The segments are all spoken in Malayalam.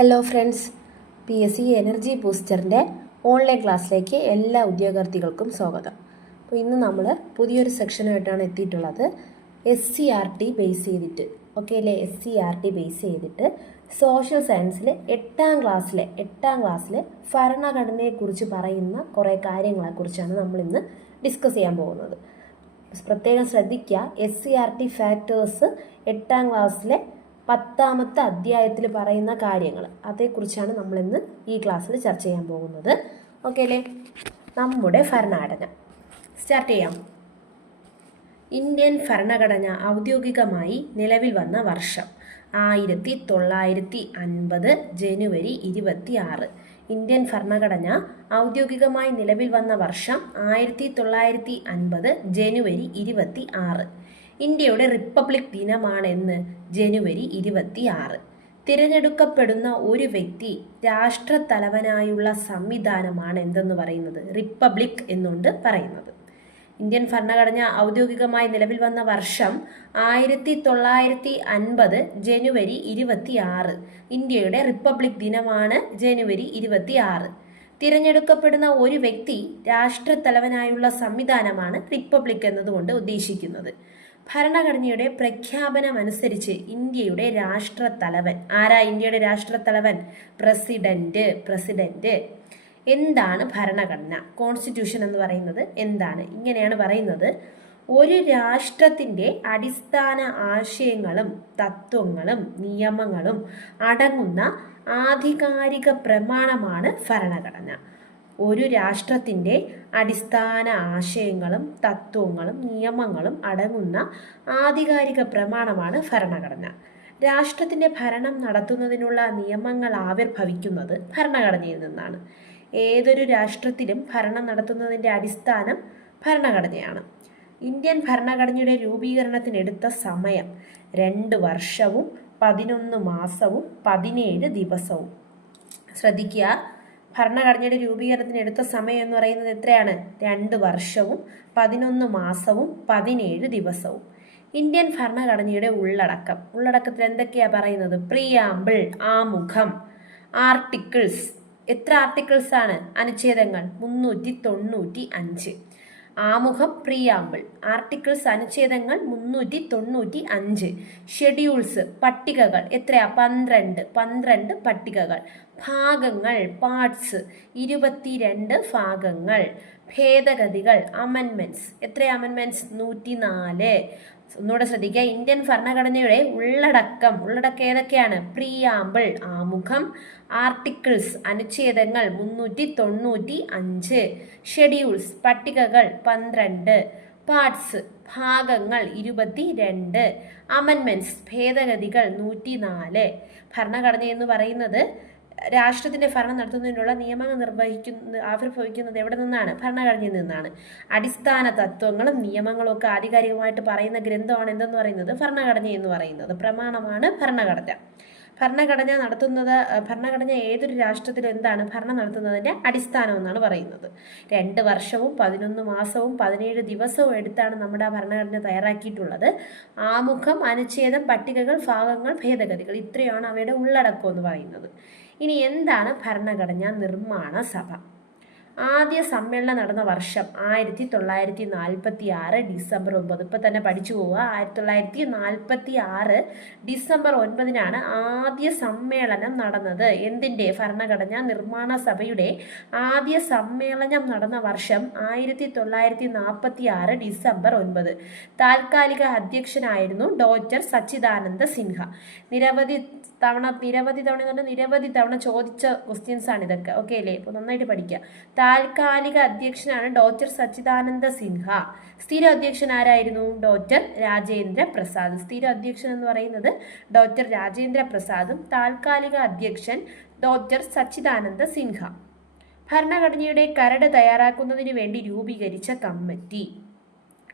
ഹലോ ഫ്രണ്ട്സ്, PSC എനർജി ബൂസ്റ്ററിൻ്റെ ഓൺലൈൻ ക്ലാസ്സിലേക്ക് എല്ലാ ഉദ്യോഗാർത്ഥികൾക്കും സ്വാഗതം. അപ്പോൾ ഇന്ന് നമ്മൾ പുതിയൊരു സെക്ഷനായിട്ടാണ് എത്തിയിട്ടുള്ളത്. SCRT ബേസ് ചെയ്തിട്ട്, ഓക്കെ അല്ലേ? SCRT ബേസ് ചെയ്തിട്ട് സോഷ്യൽ സയൻസിൽ എട്ടാം ക്ലാസ്സിലെ ഭരണഘടനയെക്കുറിച്ച് പറയുന്ന കുറേ കാര്യങ്ങളെക്കുറിച്ചാണ് നമ്മളിന്ന് ഡിസ്കസ് ചെയ്യാൻ പോകുന്നത്. പ്രത്യേകം ശ്രദ്ധിക്കുക, SCRT ഫാക്ടേഴ്സ് എട്ടാം ക്ലാസ്സിലെ 10ാമത്തെ അധ്യായത്തിൽ പറയുന്ന കാര്യങ്ങൾ, അതേക്കുറിച്ചാണ് നമ്മളിന്ന് ഈ ക്ലാസ്സിൽ ചർച്ച ചെയ്യാൻ പോകുന്നത്. ഓക്കെ അല്ലേ? നമ്മുടെ ഭരണഘടന സ്റ്റാർട്ട് ചെയ്യാം. ഇന്ത്യൻ ഭരണഘടന ഔദ്യോഗികമായി നിലവിൽ വന്ന വർഷം 1950 ജനുവരി 26. ഇന്ത്യൻ ഭരണഘടന ഔദ്യോഗികമായി നിലവിൽ വന്ന വർഷം 1950 ജനുവരി 26. ഇന്ത്യയുടെ റിപ്പബ്ലിക് ദിനമാണെന്ന് ജനുവരി 26. തിരഞ്ഞെടുക്കപ്പെടുന്ന ഒരു വ്യക്തി രാഷ്ട്രത്തലവനായുള്ള സംവിധാനമാണ് എന്തെന്ന് പറയുന്നത്? റിപ്പബ്ലിക് എന്നുകൊണ്ട് പറയുന്നത്. ഇന്ത്യൻ ഭരണഘടന ഔദ്യോഗികമായി നിലവിൽ വന്ന വർഷം 1950 ജനുവരി 26. ഇന്ത്യയുടെ റിപ്പബ്ലിക് ദിനമാണ് ജനുവരി 26. തിരഞ്ഞെടുക്കപ്പെടുന്ന ഒരു വ്യക്തി രാഷ്ട്രത്തലവനായുള്ള സംവിധാനമാണ് റിപ്പബ്ലിക് എന്നതുകൊണ്ട് ഉദ്ദേശിക്കുന്നത്. ഭരണഘടനയുടെ പ്രഖ്യാപനമനുസരിച്ച് ഇന്ത്യയുടെ രാഷ്ട്രത്തലവൻ ആരാ? ഇന്ത്യയുടെ രാഷ്ട്രത്തലവൻ പ്രസിഡന്റ്. എന്താണ് ഭരണഘടന? കോൺസ്റ്റിറ്റ്യൂഷൻ എന്ന് പറയുന്നത് എന്താണ്? ഇങ്ങനെയാണ് പറയുന്നത്: ഒരു രാഷ്ട്രത്തിൻ്റെ അടിസ്ഥാന ആശയങ്ങളും തത്വങ്ങളും നിയമങ്ങളും അടങ്ങുന്ന ആധികാരിക പ്രമാണമാണ് ഭരണഘടന. ഒരു രാഷ്ട്രത്തിൻ്റെ അടിസ്ഥാന ആശയങ്ങളും തത്വങ്ങളും നിയമങ്ങളും അടങ്ങുന്ന ആധികാരിക പ്രമാണമാണ് ഭരണഘടന. രാഷ്ട്രത്തിൻ്റെ ഭരണം നടത്തുന്നതിനുള്ള നിയമങ്ങൾ ആവിർഭവിക്കുന്നത് ഭരണഘടനയിൽ നിന്നാണ്. ഏതൊരു രാഷ്ട്രത്തിലും ഭരണം നടത്തുന്നതിൻ്റെ അടിസ്ഥാനം ഭരണഘടനയാണ്. ഇന്ത്യൻ ഭരണഘടനയുടെ രൂപീകരണത്തിനെടുത്ത സമയം 2 വർഷവും 11 മാസവും 17 ദിവസവും. ശ്രദ്ധിക്കുക, ഭരണഘടനയുടെ രൂപീകരണത്തിന് എടുത്ത സമയം എന്ന് പറയുന്നത് എത്രയാണ്? 2 വർഷവും 11 മാസവും 17 ദിവസവും. ഇന്ത്യൻ ഭരണഘടനയുടെ ഉള്ളടക്കത്തിൽ എന്തൊക്കെയാണ് പറയുന്നത്? പ്രിയാമ്പിൾ, ആമുഖം, ആർട്ടിക്കിൾസ്. എത്ര ആർട്ടിക്കിൾസ് ആണ്? അനുച്ഛേദങ്ങൾ 395. ആമുഖം, പ്രിയാമ്പിൾ, ആർട്ടിക്കിൾസ്, അനുച്ഛേദങ്ങൾ 395. ഷെഡ്യൂൾസ്, പട്ടികകൾ. എത്രയാ? 12 പട്ടികകൾ. ഭാഗങ്ങൾ, പാർട്സ്, 22 ഭാഗങ്ങൾ. ഭേദഗതികൾ, അമെൻമെന്റ്സ്. എത്രയാ അമെൻമെന്റ്സ്? 104. ഒന്നുകൂടെ ശ്രദ്ധിക്കുക, ഇന്ത്യൻ ഭരണഘടനയുടെ ഉള്ളടക്കം ഏതൊക്കെയാണ്? പ്രിയാമ്പിൾ, ആമുഖം, ആർട്ടിക്കിൾസ്, അനുച്ഛേദങ്ങൾ 395. ഷെഡ്യൂൾസ്, പട്ടികകൾ 12. പാർട്സ്, ഭാഗങ്ങൾ 22. അമെൻമെന്റ്സ്, ഭേദഗതികൾ 104. ഭരണഘടന എന്ന് പറയുന്നത് രാഷ്ട്രത്തിൻ്റെ ഭരണം നടത്തുന്നതിനുള്ള നിയമങ്ങൾ ആവിർഭവിക്കുന്നത് എവിടെ നിന്നാണ്? ഭരണഘടനയിൽ നിന്നാണ്. അടിസ്ഥാന തത്വങ്ങളും നിയമങ്ങളും ഒക്കെ ആധികാരികമായിട്ട് പറയുന്ന ഗ്രന്ഥമാണ് എന്തെന്ന് പറയുന്നത്? ഭരണഘടന എന്ന് പറയുന്നത്. പ്രമാണമാണ് ഭരണഘടന. ഭരണഘടന ഏതൊരു രാഷ്ട്രത്തിലും എന്താണ്? ഭരണം നടത്തുന്നതിൻ്റെ അടിസ്ഥാനം എന്നാണ് പറയുന്നത്. 2 വർഷവും 11 മാസവും 17 ദിവസവും എടുത്താണ് നമ്മുടെ ഭരണഘടന തയ്യാറാക്കിയിട്ടുള്ളത്. ആമുഖം, അനുച്ഛേദം, പട്ടികകൾ, ഭാഗങ്ങൾ, ഭേദഗതികൾ, ഇത്രയാണ് അവയുടെ ഉള്ളടക്കം എന്ന് പറയുന്നത്. ഇനി എന്താണ് ഭരണഘടനാ നിർമ്മാണ സഭ? ആദ്യ സമ്മേളനം നടന്ന വർഷം 1946 ഡിസംബർ 9. ഇപ്പം തന്നെ പഠിച്ചു പോവുക. 1946 ഡിസംബർ 9 ആദ്യ സമ്മേളനം നടന്നത്. എന്തിൻ്റെ? ഭരണഘടനാ നിർമ്മാണ സഭയുടെ ആദ്യ സമ്മേളനം നടന്ന വർഷം 1946 ഡിസംബർ 9. താൽക്കാലിക അധ്യക്ഷനായിരുന്നു ഡോക്ടർ സച്ചിദാനന്ദ സിൻഹ. നിരവധി തവണ ചോദിച്ച ക്വസ്റ്റ്യൻസ് ആണ് ഇതൊക്കെ. ഓക്കെ അല്ലേ? ഇപ്പോൾ നന്നായിട്ട് പഠിക്കുക. താൽക്കാലിക അധ്യക്ഷനാണ് ഡോക്ടർ സച്ചിദാനന്ദ സിൻഹ. സ്ഥിര അധ്യക്ഷൻ ആരായിരുന്നു? ഡോക്ടർ രാജേന്ദ്ര പ്രസാദ്. സ്ഥിര അധ്യക്ഷൻ എന്ന് പറയുന്നത് ഡോക്ടർ രാജേന്ദ്ര പ്രസാദും താൽക്കാലിക അധ്യക്ഷൻ ഡോക്ടർ സച്ചിദാനന്ദ സിൻഹ. ഭരണഘടനയുടെ കരട് തയ്യാറാക്കുന്നതിന് വേണ്ടി രൂപീകരിച്ച കമ്മിറ്റി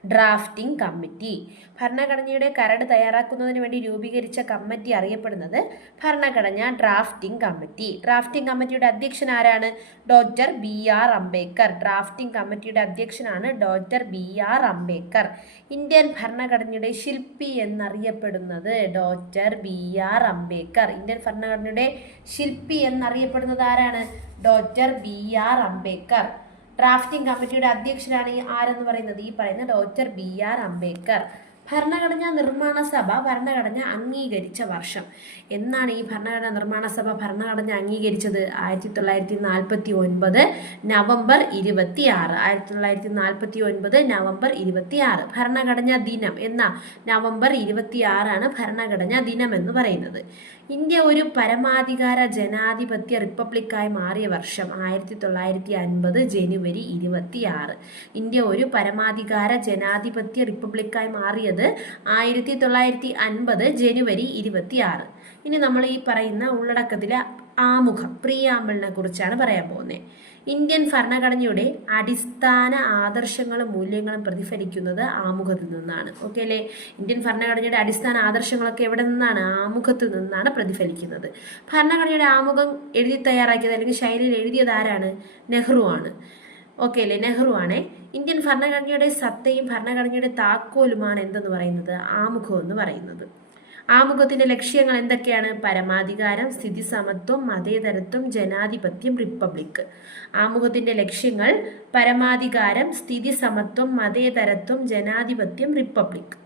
ഡ്രാഫ്റ്റിംഗ് കമ്മിറ്റി. ഭരണഘടനയുടെ കരട് തയ്യാറാക്കുന്നതിന് വേണ്ടി രൂപീകരിച്ച കമ്മിറ്റി അറിയപ്പെടുന്നത് ഭരണഘടനാ ഡ്രാഫ്റ്റിംഗ് കമ്മിറ്റി. ഡ്രാഫ്റ്റിംഗ് കമ്മിറ്റിയുടെ അധ്യക്ഷൻ ആരാണ്? Doctor BR Ambedkar. ഡ്രാഫ്റ്റിംഗ് കമ്മിറ്റിയുടെ അധ്യക്ഷനാണ് ഡോക്ടർ BR അംബേദ്കർ. ഇന്ത്യൻ ഭരണഘടനയുടെ ശില്പി എന്നറിയപ്പെടുന്നത് ഡോക്ടർ BR അംബേദ്കർ. ഇന്ത്യൻ ഭരണഘടനയുടെ ശില്പി എന്നറിയപ്പെടുന്നത് ആരാണ്? Doctor BR Ambedkar. ഡ്രാഫ്റ്റിംഗ് കമ്മിറ്റിയുടെ അധ്യക്ഷനാണ് ആരെന്ന് പറയുന്നത് ഈ പറയുന്ന ഡോക്ടർ BR അംബേദ്കർ. ഭരണഘടനാ നിർമ്മാണ സഭ ഭരണഘടന അംഗീകരിച്ച വർഷം. എന്നാണ് ഈ ഭരണഘടനാ നിർമ്മാണ സഭ ഭരണഘടന അംഗീകരിച്ചത്? 1949 നവംബർ 26. 1949 നവംബർ 26. ഭരണഘടനാ ദിനം എന്ന നവംബർ 26 ഭരണഘടനാ ദിനം എന്ന് പറയുന്നത്. ഇന്ത്യ ഒരു പരമാധികാര ജനാധിപത്യ റിപ്പബ്ലിക്കായി മാറിയ വർഷം 1950 ജനുവരി 26. ഇന്ത്യ ഒരു പരമാധികാര ജനാധിപത്യ റിപ്പബ്ലിക്കായി മാറിയത് 1950 ജനുവരി 26. ഇനി നമ്മൾ ഈ പറയുന്ന ഉള്ളടക്കത്തിലെ ആമുഖം പ്രിയാമ്പിളിനെ കുറിച്ചാണ് പറയാൻ പോകുന്നത്. ഇന്ത്യൻ ഭരണഘടനയുടെ അടിസ്ഥാന ആദർശങ്ങളും മൂല്യങ്ങളും പ്രതിഫലിക്കുന്നത് ആമുഖത്തിൽ നിന്നാണ്. ഓക്കെ അല്ലേ? ഇന്ത്യൻ ഭരണഘടനയുടെ അടിസ്ഥാന ആദർശങ്ങളൊക്കെ എവിടെ നിന്നാണ്? ആമുഖത്തിൽ നിന്നാണ് പ്രതിഫലിക്കുന്നത്. ഭരണഘടനയുടെ ആമുഖം എഴുതി തയ്യാറാക്കിയത് അല്ലെങ്കിൽ ശൈലിയിൽ എഴുതിയത് ആരാണ്? നെഹ്റു ആണ്. ഓക്കെ അല്ലേ? നെഹ്റു ആണേ. ഇന്ത്യൻ ഭരണഘടനയുടെ സത്തയും ഭരണഘടനയുടെ താക്കോലുമാണ് എന്തെന്ന് പറയുന്നത്? ആമുഖം എന്ന് പറയുന്നത്. ആമുഖത്തിന്റെ ലക്ഷ്യങ്ങൾ എന്തൊക്കെയാണ്? പരമാധികാരം, സ്ഥിതി സമത്വം, മതേതരത്വം, ജനാധിപത്യം, റിപ്പബ്ലിക്. ആമുഖത്തിന്റെ ലക്ഷ്യങ്ങൾ പരമാധികാരം, സ്ഥിതി സമത്വം, മതേതരത്വം, ജനാധിപത്യം, റിപ്പബ്ലിക്.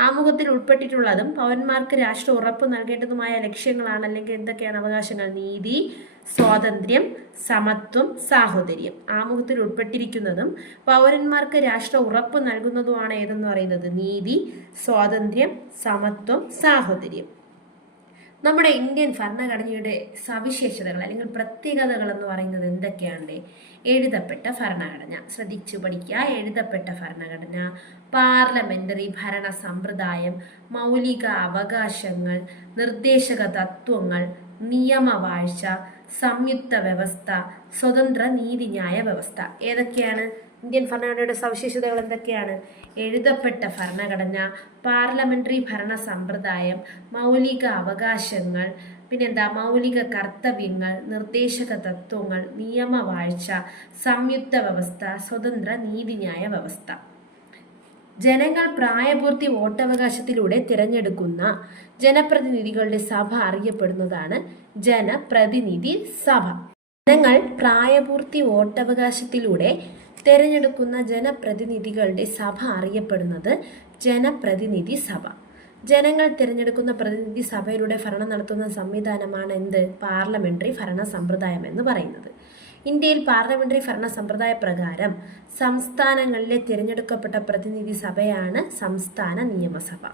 ആമുഖത്തിൽ ഉൾപ്പെട്ടിട്ടുള്ളതും പൗരന്മാർക്ക് രാഷ്ട്രം ഉറപ്പ് നൽകേണ്ടതുമായ ലക്ഷ്യങ്ങളാണ് അല്ലെങ്കിൽ എന്തൊക്കെയാണ് അവകാശങ്ങൾ? നീതി, സ്വാതന്ത്ര്യം, സമത്വം, സാഹോദര്യം. ആമുഖത്തിൽ ഉൾപ്പെട്ടിരിക്കുന്നതും പൗരന്മാർക്ക് രാഷ്ട്രം ഉറപ്പ് നൽകുന്നതുമാണ് ഏതെന്ന് പറയുന്നത്? നീതി, സ്വാതന്ത്ര്യം, സമത്വം, സാഹോദര്യം. നമ്മുടെ ഇന്ത്യൻ ഭരണഘടനയുടെ സവിശേഷതകൾ അല്ലെങ്കിൽ പ്രത്യേകതകൾ എന്ന് പറയുന്നത് എന്തൊക്കെയാണ്? എഴുതപ്പെട്ട ഭരണഘടന. ശ്രദ്ധിച്ചു പഠിക്കുക. എഴുതപ്പെട്ട ഭരണഘടന, പാർലമെന്ററി ഭരണ സമ്പ്രദായം, മൗലിക അവകാശങ്ങൾ, നിർദ്ദേശക തത്വങ്ങൾ, നിയമവാഴ്ച, സംയുക്ത വ്യവസ്ഥ, സ്വതന്ത്ര നീതിന്യായ വ്യവസ്ഥ. ഏതൊക്കെയാണ് ഇന്ത്യൻ ഭരണഘടനയുടെ സവിശേഷതകൾ? എന്തൊക്കെയാണ്? എഴുതപ്പെട്ട ഭരണഘടന, പാർലമെന്ററി ഭരണ സമ്പ്രദായം, മൗലിക അവകാശങ്ങൾ, പിന്നെന്താ? മൗലിക കർത്തവ്യങ്ങൾ, നിർദ്ദേശക തത്വങ്ങൾ, നിയമവാഴ്ച, സംയുക്ത വ്യവസ്ഥ, സ്വതന്ത്ര നീതിന്യായ വ്യവസ്ഥ. ജനങ്ങൾ പ്രായപൂർത്തി വോട്ടവകാശത്തിലൂടെ തിരഞ്ഞെടുക്കുന്ന ജനപ്രതിനിധികളുടെ സഭ അറിയപ്പെടുന്നതാണ് ജനപ്രതിനിധി സഭ. ജനങ്ങൾ പ്രായപൂർത്തി വോട്ടവകാശത്തിലൂടെ തിരഞ്ഞെടുക്കുന്ന ജനപ്രതിനിധികളുടെ സഭ അറിയപ്പെടുന്നത് ജനപ്രതിനിധി സഭ. ജനങ്ങൾ തിരഞ്ഞെടുക്കുന്ന പ്രതിനിധി സഭയിലൂടെ ഭരണം നടത്തുന്ന സംവിധാനമാണ് എന്ത്? പാർലമെന്ററി ഭരണ സമ്പ്രദായം എന്ന് പറയുന്നത്. ഇന്ത്യയിൽ പാർലമെന്ററി ഭരണ സമ്പ്രദായ പ്രകാരം സംസ്ഥാനങ്ങളിലെ തിരഞ്ഞെടുക്കപ്പെട്ട പ്രതിനിധി സഭയാണ് സംസ്ഥാന നിയമസഭ.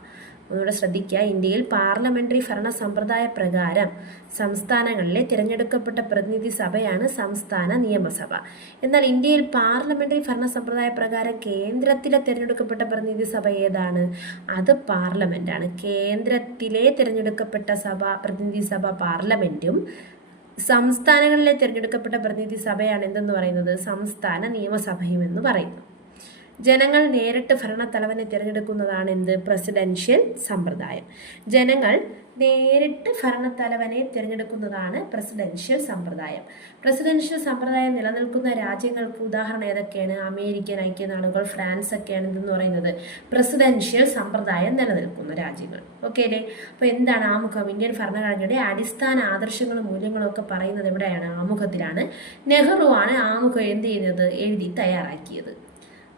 ഒന്നുകൂടെ ശ്രദ്ധിക്കുക. ഇന്ത്യയിൽ പാർലമെന്ററി ഭരണ സമ്പ്രദായ പ്രകാരം സംസ്ഥാനങ്ങളിലെ തിരഞ്ഞെടുക്കപ്പെട്ട പ്രതിനിധി സഭയാണ് സംസ്ഥാന നിയമസഭ. എന്നാൽ ഇന്ത്യയിൽ പാർലമെന്ററി ഭരണ സമ്പ്രദായ പ്രകാരം കേന്ദ്രത്തിലെ തിരഞ്ഞെടുക്കപ്പെട്ട പ്രതിനിധി സഭ ഏതാണ്? അത് പാർലമെന്റാണ്. കേന്ദ്രത്തിലെ തിരഞ്ഞെടുക്കപ്പെട്ട പ്രതിനിധി സഭ പാർലമെന്റും സംസ്ഥാനങ്ങളിലെ തിരഞ്ഞെടുക്കപ്പെട്ട പ്രതിനിധി സഭയാണ് എന്തെന്ന് പറയുന്നത്? സംസ്ഥാന നിയമസഭയും എന്ന് പറയുന്നു. ജനങ്ങൾ നേരിട്ട് ഭരണത്തലവനെ തിരഞ്ഞെടുക്കുന്നതാണ് എന്ത്? പ്രസിഡൻഷ്യൽ സമ്പ്രദായം. ജനങ്ങൾ നേരിട്ട് ഭരണത്തലവനെ തിരഞ്ഞെടുക്കുന്നതാണ് പ്രസിഡൻഷ്യൽ സമ്പ്രദായം. പ്രസിഡൻഷ്യൽ സമ്പ്രദായം നിലനിൽക്കുന്ന രാജ്യങ്ങൾക്ക് ഉദാഹരണം ഏതൊക്കെയാണ്? അമേരിക്കൻ ഐക്യനാടുകൾ, ഫ്രാൻസ് ഒക്കെയാണ് ഇതെന്ന് പറയുന്നത് പ്രസിഡൻഷ്യൽ സമ്പ്രദായം നിലനിൽക്കുന്ന രാജ്യങ്ങൾ. ഓക്കെ അല്ലേ? അപ്പോൾ എന്താണ് ആമുഖം? ഇന്ത്യൻ ഭരണഘടനയുടെ അടിസ്ഥാന ആദർശങ്ങളും മൂല്യങ്ങളും ഒക്കെ പറയുന്നത് എവിടെയാണ്? ആമുഖത്തിലാണ്. നെഹ്റു ആണ് ആമുഖം എന്ത് ചെയ്യുന്നത്? എഴുതി തയ്യാറാക്കിയത്.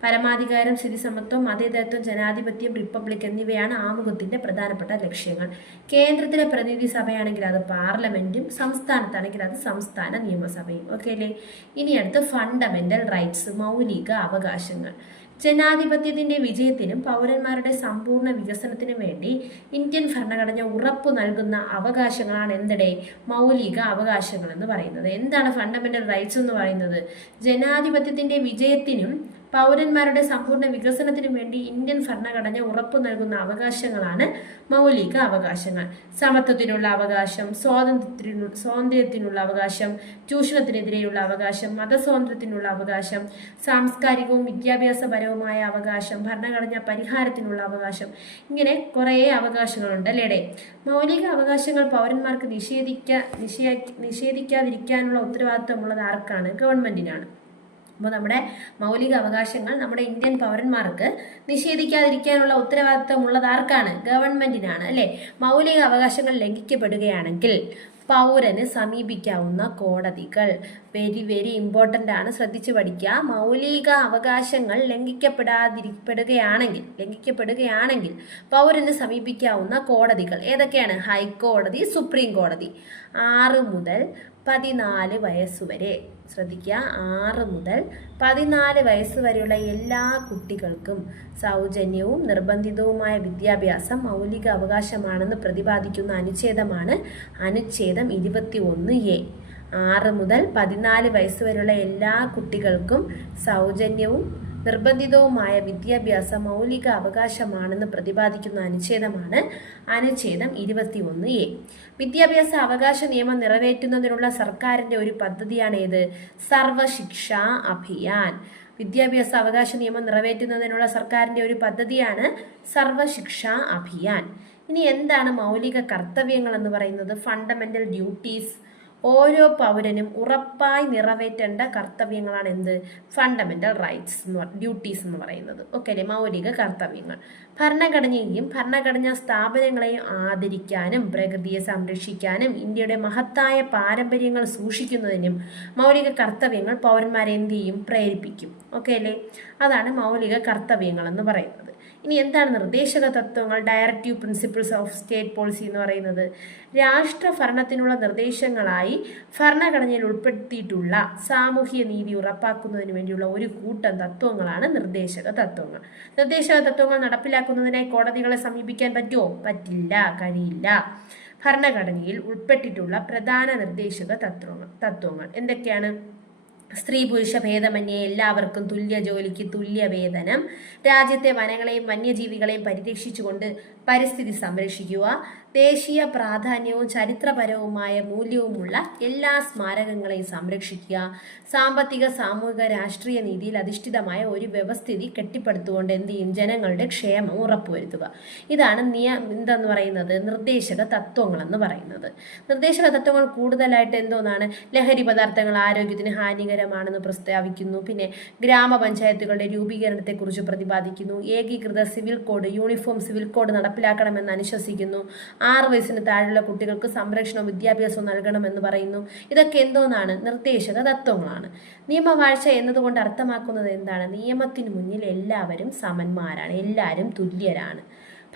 പരമാധികാരം, സ്ഥിതിസമത്വം, മതേതരത്വം, ജനാധിപത്യം, റിപ്പബ്ലിക് എന്നിവയാണ് ആമുഖത്തിന്റെ പ്രധാനപ്പെട്ട ലക്ഷ്യങ്ങൾ. കേന്ദ്രത്തിലെ പ്രതിനിധി സഭയാണെങ്കിൽ അത് പാർലമെന്റും സംസ്ഥാനത്താണെങ്കിൽ അത് സംസ്ഥാന നിയമസഭയും. ഓക്കെ അല്ലേ? ഇനി അടുത്ത് ഫണ്ടമെന്റൽ റൈറ്റ്സ്, മൗലിക അവകാശങ്ങൾ. ജനാധിപത്യത്തിന്റെ വിജയത്തിനും പൗരന്മാരുടെ സമ്പൂർണ്ണ വികസനത്തിനും വേണ്ടി ഇന്ത്യൻ ഭരണഘടന ഉറപ്പു നൽകുന്ന അവകാശങ്ങളാണ് എന്തിടെ? മൗലിക അവകാശങ്ങൾ എന്ന് പറയുന്നത്. എന്താണ് ഫണ്ടമെന്റൽ റൈറ്റ്സ് എന്ന് പറയുന്നത്? ജനാധിപത്യത്തിന്റെ വിജയത്തിനും പൗരന്മാരുടെ സമ്പൂർണ്ണ വികസനത്തിനു വേണ്ടി ഇന്ത്യൻ ഭരണഘടന ഉറപ്പു നൽകുന്ന അവകാശങ്ങളാണ് മൗലിക അവകാശങ്ങൾ. സമത്വത്തിനുള്ള അവകാശം, സ്വാതന്ത്ര്യത്തിനുള്ള അവകാശം, ചൂഷണത്തിനെതിരെയുള്ള അവകാശം, മതസ്വാതന്ത്ര്യത്തിനുള്ള അവകാശം, സാംസ്കാരികവും വിദ്യാഭ്യാസപരവുമായ അവകാശം, ഭരണഘടനാ പരിഹാരത്തിനുള്ള അവകാശം, ഇങ്ങനെ കുറേ അവകാശങ്ങളുണ്ട് അല്ലേടെ. മൗലിക അവകാശങ്ങൾ പൗരന്മാർക്ക് നിഷേധിക്കാതിരിക്കാനുള്ള ഉത്തരവാദിത്തമുള്ളത് ആർക്കാണ്? ഗവൺമെന്റിനാണ്. അപ്പോൾ നമ്മുടെ മൗലിക അവകാശങ്ങൾ നമ്മുടെ ഇന്ത്യൻ പൗരന്മാർക്ക് നിഷേധിക്കാതിരിക്കാനുള്ള ഉത്തരവാദിത്തമുള്ളത് ആർക്കാണ്? ഗവൺമെന്റിനാണ് അല്ലേ. മൗലിക അവകാശങ്ങൾ ലംഘിക്കപ്പെടുകയാണെങ്കിൽ പൗരന് സമീപിക്കാവുന്ന കോടതികൾ. വെരി വെരി ഇമ്പോർട്ടൻ്റ് ആണ്, ശ്രദ്ധിച്ചു പഠിക്കുക. മൗലിക അവകാശങ്ങൾ ലംഘിക്കപ്പെടുകയാണെങ്കിൽ പൗരന് സമീപിക്കാവുന്ന കോടതികൾ ഏതൊക്കെയാണ്? ഹൈക്കോടതി, സുപ്രീം കോടതി. 6 മുതൽ 14 വയസ്സുവരെ ശ്രദ്ധിക്കുക. 6 മുതൽ 14 വയസ്സുവരെയുള്ള എല്ലാ കുട്ടികൾക്കും സൗജന്യവും നിർബന്ധിതവുമായ വിദ്യാഭ്യാസം മൗലിക അവകാശമാണെന്ന് പ്രതിപാദിക്കുന്ന അനുച്ഛേദമാണ് അനുച്ഛേദം 21A. 6 മുതൽ 14 വയസ്സുവരെയുള്ള എല്ലാ കുട്ടികൾക്കും സൗജന്യവും നിർബന്ധിതവുമായ വിദ്യാഭ്യാസം മൗലിക അവകാശമാണെന്ന് പ്രതിപാദിക്കുന്ന അനുച്ഛേദമാണ് അനുച്ഛേദം 21A. വിദ്യാഭ്യാസ അവകാശ നിയമം നിറവേറ്റുന്നതിനുള്ള സർക്കാരിൻ്റെ ഒരു പദ്ധതിയാണ് ഏത്? സർവശിക്ഷാ അഭിയാൻ. വിദ്യാഭ്യാസ അവകാശ നിയമം നിറവേറ്റുന്നതിനുള്ള സർക്കാരിൻ്റെ ഒരു പദ്ധതിയാണ് സർവശിക്ഷാ അഭിയാൻ. ഇനി എന്താണ് മൗലിക കർത്തവ്യങ്ങൾ എന്ന് പറയുന്നത്? Fundamental duties. ഓരോ പൗരനും ഉറപ്പായി നിറവേറ്റേണ്ട കർത്തവ്യങ്ങളാണ് എന്ത്? ഫണ്ടമെന്റൽ റൈറ്റ്സ് ഡ്യൂട്ടീസ് എന്ന് പറയുന്നത്. ഓക്കെ അല്ലേ? മൗലിക കർത്തവ്യങ്ങൾ. ഭരണഘടനയെയും ഭരണഘടനാ സ്ഥാപനങ്ങളെയും ആദരിക്കാനും പ്രകൃതിയെ സംരക്ഷിക്കാനും ഇന്ത്യയുടെ മഹത്തായ പാരമ്പര്യങ്ങൾ സൂക്ഷിക്കുന്നതിനും മൗലിക കർത്തവ്യങ്ങൾ പൗരന്മാരെ എന്ത് ചെയ്യും? പ്രേരിപ്പിക്കും. ഓക്കെ അല്ലേ? അതാണ് മൗലിക കർത്തവ്യങ്ങൾ എന്ന് പറയുന്നത്. ഇനി എന്താണ് നിർദ്ദേശക തത്വങ്ങൾ? Directive principles of state policy എന്ന് പറയുന്നത് രാഷ്ട്ര ഭരണത്തിനുള്ള നിർദ്ദേശങ്ങളായി ഭരണഘടനയിൽ ഉൾപ്പെടുത്തിയിട്ടുള്ള സാമൂഹ്യ നീതി ഉറപ്പാക്കുന്നതിന് വേണ്ടിയുള്ള ഒരു കൂട്ടം തത്വങ്ങളാണ് നിർദ്ദേശക തത്വങ്ങൾ. നിർദ്ദേശക തത്വങ്ങൾ നടപ്പിലാക്കുന്നതിനായി കോടതികളെ സമീപിക്കാൻ പറ്റുമോ? പറ്റില്ല, കഴിയില്ല. ഭരണഘടനയിൽ ഉൾപ്പെട്ടിട്ടുള്ള പ്രധാന നിർദ്ദേശക തത്വങ്ങൾ എന്തൊക്കെയാണ്? സ്ത്രീ പുരുഷ ഭേദമന്യേ എല്ലാവർക്കും തുല്യ ജോലിക്ക് തുല്യ വേതനം, രാജ്യത്തെ വനങ്ങളെയും വന്യജീവികളെയും പരിരക്ഷിച്ചുകൊണ്ട് പരിസ്ഥിതി സംരക്ഷിക്കുക, ദേശീയ പ്രാധാന്യവും ചരിത്രപരവുമായ മൂല്യവുമുള്ള എല്ലാ സ്മാരകങ്ങളെയും സംരക്ഷിക്കുക, സാമ്പത്തിക സാമൂഹിക രാഷ്ട്രീയ നീതിയിൽ അധിഷ്ഠിതമായ ഒരു വ്യവസ്ഥിതി കെട്ടിപ്പടുത്തുകൊണ്ട് എന്ത് ചെയ്യും? ജനങ്ങളുടെ ക്ഷേമം ഉറപ്പുവരുത്തുക. ഇതാണ് എന്തെന്ന് പറയുന്നത്? നിർദ്ദേശക തത്വങ്ങൾ എന്ന് പറയുന്നത്. നിർദ്ദേശക തത്വങ്ങൾ കൂടുതലായിട്ട് എന്തോന്നാണ്? ലഹരി പദാർത്ഥങ്ങൾ ആരോഗ്യത്തിന് ഹാനികരമാണെന്ന് പ്രസ്താവിക്കുന്നു. പിന്നെ ഗ്രാമപഞ്ചായത്തുകളുടെ രൂപീകരണത്തെക്കുറിച്ച് പ്രതിപാദിക്കുന്നു. ഏകീകൃത civil code, uniform civil code നടപ്പിലാക്കണമെന്ന് അനുശാസിക്കുന്നു. 6 വയസ്സിന് താഴെയുള്ള കുട്ടികൾക്ക് സംരക്ഷണവും വിദ്യാഭ്യാസവും നൽകണമെന്ന് പറയുന്നു. ഇതൊക്കെ എന്തോന്നാണ്? നിർദ്ദേശക തത്വങ്ങളാണ്. നിയമവാഴ്ച എന്നതുകൊണ്ട് അർത്ഥമാക്കുന്നത് എന്താണ്? നിയമത്തിന് മുന്നിൽ എല്ലാവരും സമന്മാരാണ്, എല്ലാവരും തുല്യരാണ്.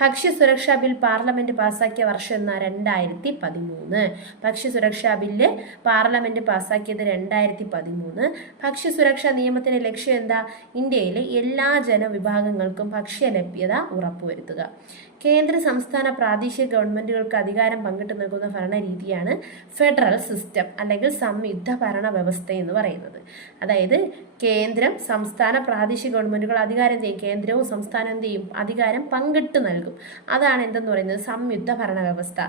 ഭക്ഷ്യസുരക്ഷാ ബിൽ പാർലമെന്റ് പാസാക്കിയ വർഷം എന്നാ? 2013. ഭക്ഷ്യസുരക്ഷാ ബില്ല് പാർലമെന്റ് പാസാക്കിയത് 2013. ഭക്ഷ്യസുരക്ഷാ നിയമത്തിന്റെ ലക്ഷ്യം എന്താ? ഇന്ത്യയിലെ എല്ലാ ജനവിഭാഗങ്ങൾക്കും ഭക്ഷ്യലഭ്യത ഉറപ്പുവരുത്തുക. കേന്ദ്ര സംസ്ഥാന പ്രാദേശിക ഗവൺമെന്റുകൾക്ക് അധികാരം പങ്കിട്ട് നൽകുന്ന ഭരണരീതിയാണ് ഫെഡറൽ സിസ്റ്റം അല്ലെങ്കിൽ സംയുക്ത ഭരണ വ്യവസ്ഥ എന്ന് പറയുന്നത്. അതായത് കേന്ദ്രം സംസ്ഥാന പ്രാദേശിക ഗവൺമെന്റുകൾ അധികാരം ചെയ്യും, കേന്ദ്രവും സംസ്ഥാനം എന്ത് ചെയ്യും? അധികാരം പങ്കിട്ട് നൽകും. അതാണ് എന്തെന്ന് പറയുന്നത്? സംയുക്ത ഭരണ വ്യവസ്ഥ.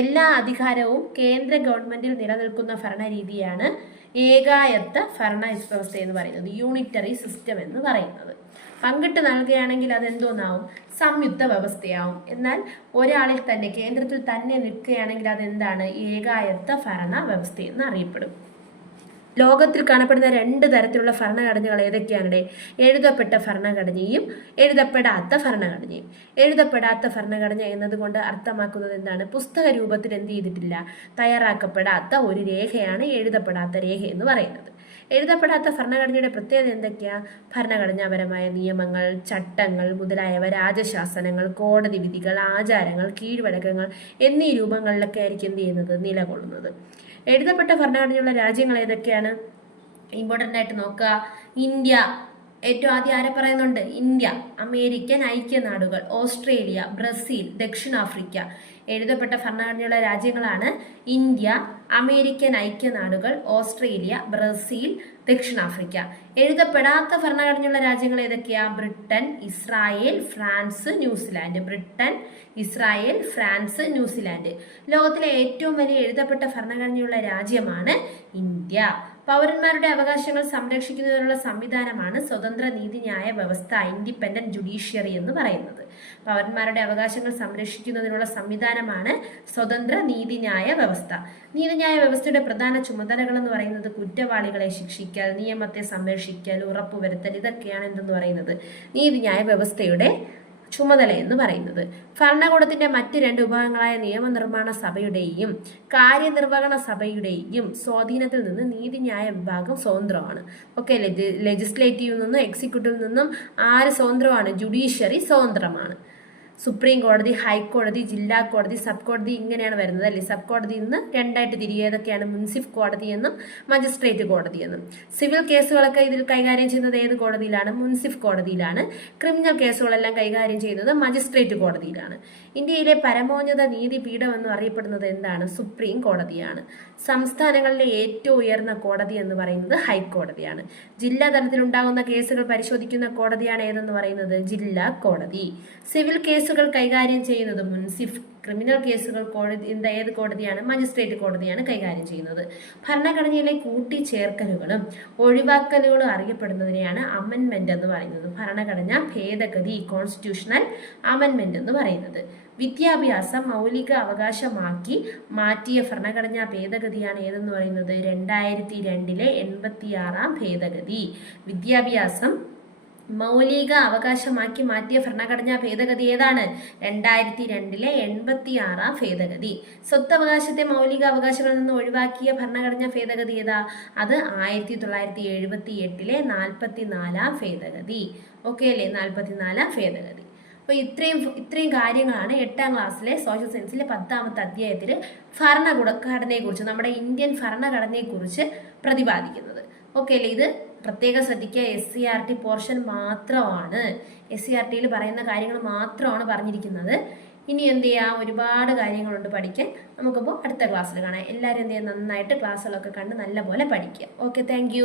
എല്ലാ അധികാരവും കേന്ദ്ര ഗവൺമെന്റിൽ നിലനിൽക്കുന്ന ഭരണരീതിയാണ് ഏകായത്ത ഭരണ വ്യവസ്ഥ എന്ന് പറയുന്നത്, യൂണിറ്ററി സിസ്റ്റം എന്ന് പറയുന്നത്. പങ്കിട്ട് നൽകുകയാണെങ്കിൽ അതെന്തോന്നാവും? സംയുക്ത വ്യവസ്ഥയാവും. എന്നാൽ ഒരാളിൽ തന്നെ കേന്ദ്രത്തിൽ തന്നെ നിൽക്കുകയാണെങ്കിൽ അതെന്താണ്? ഏകായത്ത ഭരണ വ്യവസ്ഥ എന്ന് അറിയപ്പെടും. ലോകത്തിൽ കാണപ്പെടുന്ന 2 തരത്തിലുള്ള ഭരണഘടനകൾ ഏതൊക്കെയാണ്? എഴുതപ്പെട്ട ഭരണഘടനയും എഴുതപ്പെടാത്ത ഭരണഘടനയും. എഴുതപ്പെടാത്ത ഭരണഘടന എന്നതുകൊണ്ട് അർത്ഥമാക്കുന്നത് എന്താണ്? പുസ്തക രൂപത്തിൽ എന്ത് ചെയ്തിട്ടില്ല? തയ്യാറാക്കപ്പെടാത്ത ഒരു രേഖയാണ് എഴുതപ്പെടാത്ത രേഖ എന്ന് പറയുന്നത്. എഴുതപ്പെടാത്ത ഭരണഘടനയുടെ പ്രത്യേകത എന്തൊക്കെയാ? ഭരണഘടനാപരമായ നിയമങ്ങൾ, ചട്ടങ്ങൾ മുതലായവ രാജശാസനങ്ങൾ, കോടതി വിധികൾ, ആചാരങ്ങൾ, കീഴ്വഴക്കങ്ങൾ എന്നീ രൂപങ്ങളിലൊക്കെ ആയിരിക്കും എന്ത് ചെയ്യുന്നത്? നിലകൊള്ളുന്നത്. എഴുതപ്പെട്ട ഭരണഘടനയുള്ള രാജ്യങ്ങൾ ഏതൊക്കെയാണ്? ഇമ്പോർട്ടൻ്റ് ആയിട്ട് നോക്കുക. ഇന്ത്യ, ഏറ്റവും ആദ്യം ആരെ പറയുന്നുണ്ട്? ഇന്ത്യ, അമേരിക്കൻ ഐക്യനാടുകൾ, ഓസ്ട്രേലിയ, ബ്രസീൽ, ദക്ഷിണാഫ്രിക്ക. എഴുതപ്പെട്ട ഭരണഘടനയുള്ള രാജ്യങ്ങളാണ് ഇന്ത്യ, അമേരിക്കൻ ഐക്യനാടുകൾ, ഓസ്ട്രേലിയ, ബ്രസീൽ, ദക്ഷിണാഫ്രിക്ക. എഴുതപ്പെടാത്ത ഭരണഘടനയുള്ള രാജ്യങ്ങൾ ഏതൊക്കെയാ? Britain, Israel, France, New Zealand. Britain, Israel, France, New Zealand. ലോകത്തിലെ ഏറ്റവും വലിയ എഴുതപ്പെട്ട ഭരണഘടനയുള്ള രാജ്യമാണ് ഇന്ത്യ. പൗരന്മാരുടെ അവകാശങ്ങൾ സംരക്ഷിക്കുന്നതിനുള്ള സംവിധാനമാണ് സ്വതന്ത്ര നീതിന്യായ വ്യവസ്ഥ, ഇൻഡിപെൻഡന്റ് ജുഡീഷ്യറി എന്ന് പറയുന്നത്. പൗരന്മാരുടെ അവകാശങ്ങൾ സംരക്ഷിക്കുന്നതിനുള്ള സംവിധാനമാണ് സ്വതന്ത്ര നീതിന്യായ വ്യവസ്ഥ. നീതിന്യായ വ്യവസ്ഥയുടെ പ്രധാന ചുമതലകൾ എന്ന് പറയുന്നത് കുറ്റവാളികളെ ശിക്ഷിക്കൽ, നിയമത്തെ സംരക്ഷിക്കൽ, ഉറപ്പുവരുത്തൽ, ഇതൊക്കെയാണ് എന്തെന്ന് പറയുന്നത് നീതിന്യായ വ്യവസ്ഥയുടെ ചുമതല എന്ന് പറയുന്നത്. ഭരണകൂടത്തിന്റെ മറ്റ് രണ്ട് വിഭാഗങ്ങളായ നിയമനിർമ്മാണ സഭയുടെയും കാര്യനിർവഹണ സഭയുടെയും സ്വാധീനത്തിൽ നിന്ന് നീതിന്യായ വിഭാഗം സ്വതന്ത്രമാണ്. ഓക്കെ, ലെജിസ്ലേറ്റീവിൽ നിന്നും എക്സിക്യൂട്ടീവിൽ നിന്നും ആര് സ്വതന്ത്രമാണ്? ജുഡീഷ്യറി സ്വതന്ത്രമാണ്. സുപ്രീം കോടതി, ഹൈക്കോടതി, ജില്ലാ കോടതി, സബ് കോടതി ഇങ്ങനെയാണ് വരുന്നത് അല്ലേ. സബ് കോടതിയിൽ നിന്ന് രണ്ടായിട്ട് തിരികെ ഏതൊക്കെയാണ്? മുൻസിഫ് കോടതി എന്നും മജിസ്ട്രേറ്റ് കോടതി എന്നും. സിവിൽ കേസുകളൊക്കെ ഇതിൽ കൈകാര്യം ചെയ്യുന്നത് ഏത് കോടതിയിലാണ്? മുൻസിഫ് കോടതിയിലാണ്. ക്രിമിനൽ കേസുകളെല്ലാം കൈകാര്യം ചെയ്യുന്നത് മജിസ്ട്രേറ്റ് കോടതിയിലാണ്. ഇന്ത്യയിലെ പരമോന്നത നീതിപീഠം എന്ന് അറിയപ്പെടുന്നത് എന്താണ്? സുപ്രീം കോടതിയാണ്. സംസ്ഥാനങ്ങളിലെ ഏറ്റവും ഉയർന്ന കോടതി എന്ന് പറയുന്നത് ഹൈക്കോടതിയാണ്. ജില്ലാ തലത്തിലുണ്ടാകുന്ന കേസുകൾ പരിശോധിക്കുന്ന കോടതിയാണ് ഏതെന്ന് പറയുന്നത്? ജില്ലാ കോടതി. സിവിൽ കേസുകൾ കൈകാര്യം ചെയ്യുന്നത് മുൻസിഫ്. ക്രിമിനൽ കേസുകൾ ഏത് കോടതിയാണ്? മജിസ്ട്രേറ്റ് കോടതിയാണ് കൈകാര്യം ചെയ്യുന്നത്. ഭരണഘടനയിലെ കൂട്ടിച്ചേർക്കലുകളും ഒഴിവാക്കലുകളും അറിയപ്പെടുന്നതിനെയാണ് അമെൻമെന്റ് എന്ന് പറയുന്നത്. ഭരണഘടന ഭേദഗതി, കോൺസ്റ്റിറ്റ്യൂഷണൽ അമെൻമെന്റ് എന്ന് പറയുന്നത്. വിദ്യാഭ്യാസം മൗലിക അവകാശമാക്കി മാറ്റിയ ഭരണഘടനാ ഭേദഗതിയാണ് ഏതെന്ന് പറയുന്നത്? 2002 86 ഭേദഗതി. വിദ്യാഭ്യാസം മൗലിക അവകാശമാക്കി മാറ്റിയ ഭരണഘടനാ ഭേദഗതി ഏതാണ്? 2002 86 ഭേദഗതി. സ്വത്തവകാശത്തെ മൗലിക അവകാശങ്ങളിൽ നിന്ന് ഒഴിവാക്കിയ ഭരണഘടനാ ഭേദഗതി ഏതാ? അത് 1978 44 ഭേദഗതി. ഓക്കെ അല്ലേ? 44 ഭേദഗതി. അപ്പോൾ ഇത്രയും കാര്യങ്ങളാണ് 8ാം ക്ലാസ്സിലെ സോഷ്യൽ സയൻസിലെ 10ാമത്തെ അധ്യായത്തിൽ ഭരണഘടനയെക്കുറിച്ച്, നമ്മുടെ ഇന്ത്യൻ ഭരണഘടനയെക്കുറിച്ച് പ്രതിപാദിക്കുന്നത്. ഓക്കെ അല്ലേ? ഇത് പ്രത്യേകം ശ്രദ്ധിക്കുക, SCERT പോർഷൻ മാത്രമാണ്. SCERTയിൽ പറയുന്ന കാര്യങ്ങൾ മാത്രമാണ് പറഞ്ഞിരിക്കുന്നത്. ഇനി എന്ത് ചെയ്യാം? ഒരുപാട് കാര്യങ്ങളുണ്ട് പഠിക്കാൻ. നമുക്കപ്പോൾ അടുത്ത ക്ലാസ്സിൽ കാണാം. എല്ലാവരും എന്ത് ചെയ്യാം? നന്നായിട്ട് ക്ലാസ്സുകളൊക്കെ കണ്ട് നല്ലപോലെ പഠിക്കുക. Okay, thank